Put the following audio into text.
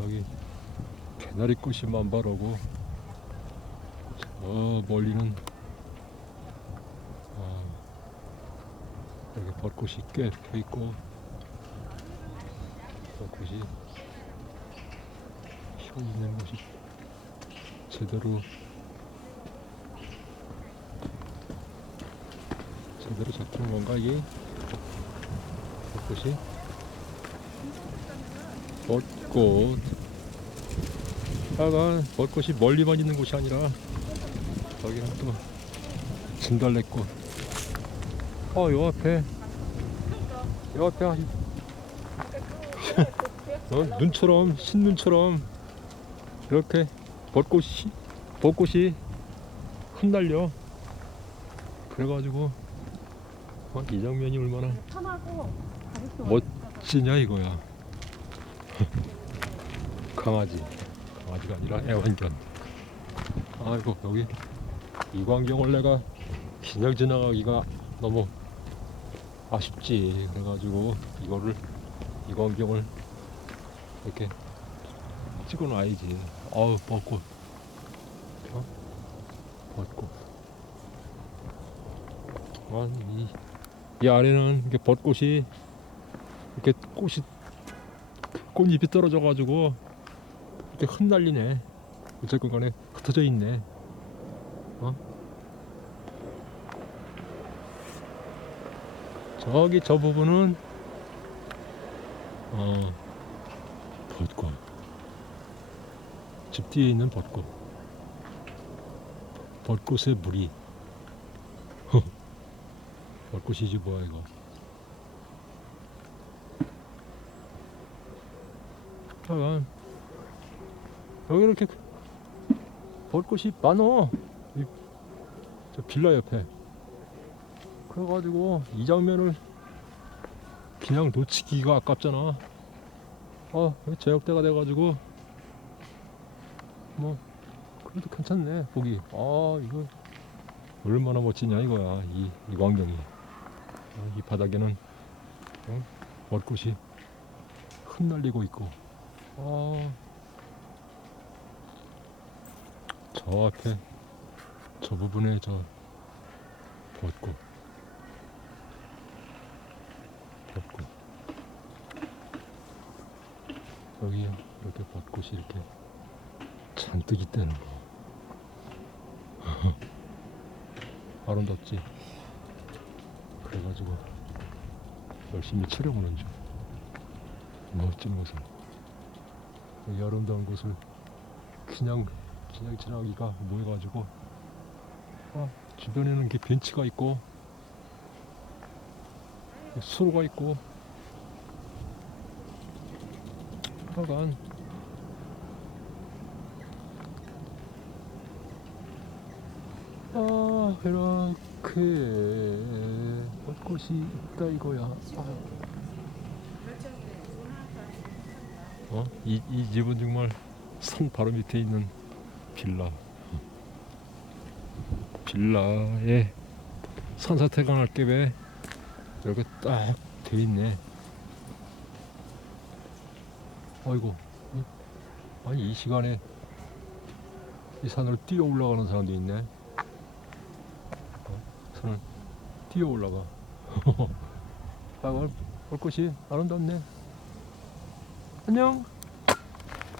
여기 개나리꽃이 만발하고 저 멀리는 아, 여기 벚꽃이 꽤 펴있고 벚꽃이 피어 있는 곳이 제대로 제대로 잡히는 건가 이게? 벚꽃이 벚꽃. 하여간 벚꽃이 멀리만 있는 곳이 아니라 여기는 또 진달래꽃. 어요 앞에. 요 앞에 아주 어, 눈처럼 신눈처럼 이렇게 벚꽃이 벚꽃이 흩날려. 그래가지고 어, 이 장면이 얼마나 멋지냐 이거야 강아지. 강아지가 아니라 애완견. 아이고 여기 이 광경을 내가 그냥 지나가기가 너무 아쉽지. 그래가지고 이거를 이 광경을 이렇게 찍어놔야지. 아우 벚꽃. 어? 벚꽃. 아, 이, 이 아래는 이렇게 벚꽃이 이렇게 꽃이 꽃잎이 떨어져 가지고 이렇게 흩날리네. 어쨌건 간에 흩어져 있네. 어? 저기 저 부분은 어 벚꽃. 집 뒤에 있는 벚꽃. 벚꽃의 무리 벚꽃이지 뭐야 이거 하여간 여기 이렇게 벚꽃이 많어 이, 저 빌라 옆에. 그래가지고 이 장면을 그냥 놓치기가 아깝잖아. 어 제역대가 돼가지고 뭐 그래도 괜찮네 보기. 아 이거 얼마나 멋지냐 이거야 이, 이 광경이. 어, 이 바닥에는 어? 벚꽃이 흩날리고 있고 아, 저 앞에 저 부분에 저 벚꽃 벚꽃 여기 이렇게 벚꽃이 이렇게 잔뜩 있다는 거. 아름답지? 그래가지고 열심히 촬영하는 중 멋진 모습 이 아름다운 곳을 그냥 그냥 지나기가 뭐해가지고 아, 주변에는 이렇게 벤치가 있고 수로가 있고 하여간 아 이렇게 벚꽃이 있다 이거야 아. 어? 이, 이 집은 정말 산 바로 밑에 있는 빌라. 빌라에 산사태가 날 ገብ에 이렇게 딱 돼 있네. 아이고 이- 아니 이 시간에 이 산을 뛰어 올라가는 사람도 있네. 어? 산을 뛰어 올라가. 아, 볼- 볼 것이 아름답네 안녕